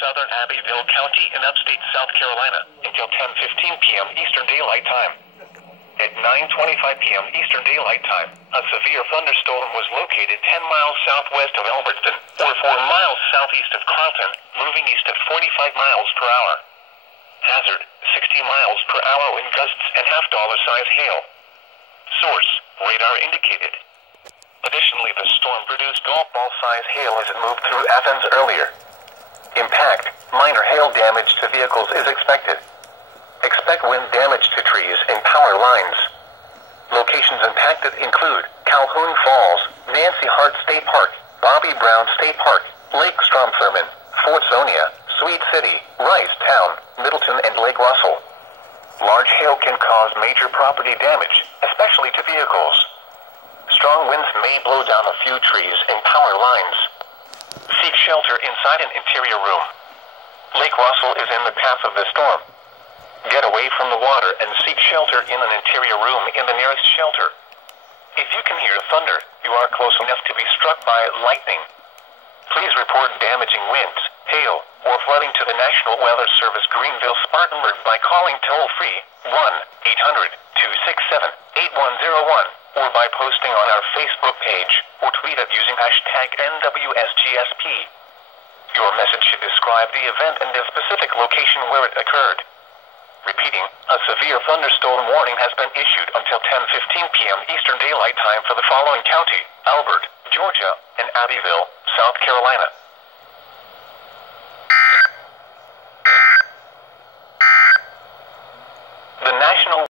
southern Abbeville County in upstate South Carolina, until 10:15 p.m. Eastern Daylight Time. At 9:25 p.m. Eastern Daylight Time, a severe thunderstorm was located 10 miles southwest of Albertston, or 4 miles southeast of Carlton, moving east at 45 miles per hour. Hazard, 60 miles per hour wind gusts and half-dollar size hail. Source, radar indicated. Additionally, the storm produced golf ball size hail as it moved through Athens earlier. Impact, minor hail damage to vehicles is expected. Expect wind damage to trees and power lines. Locations impacted include Calhoun Falls, Nancy Hart State Park, Bobby Brown State Park, Lake Stromthurman, Fort Sonia, Sweet City, Rice Town, Middleton, and Lake Russell. Large hail can cause major property damage, especially to vehicles. Strong winds may blow down a few trees and power lines. Seek shelter inside an interior room. Lake Russell is in the path of the storm. Get away from the water and seek shelter in an interior room in the nearest shelter. If you can hear thunder, you are close enough to be struck by lightning. Please report damaging winds, hail, or flooding to the National Weather Service Greenville-Spartanburg by calling toll-free 1-800-267-8101 or by posting on our Facebook page or tweet it using hashtag NWSGSP. Your message should describe the event and the specific location where it occurred. Repeating, a severe thunderstorm warning has been issued until 10:15 p.m. Eastern Daylight Time for the following county: Albert, Georgia, and Abbeville, South Carolina.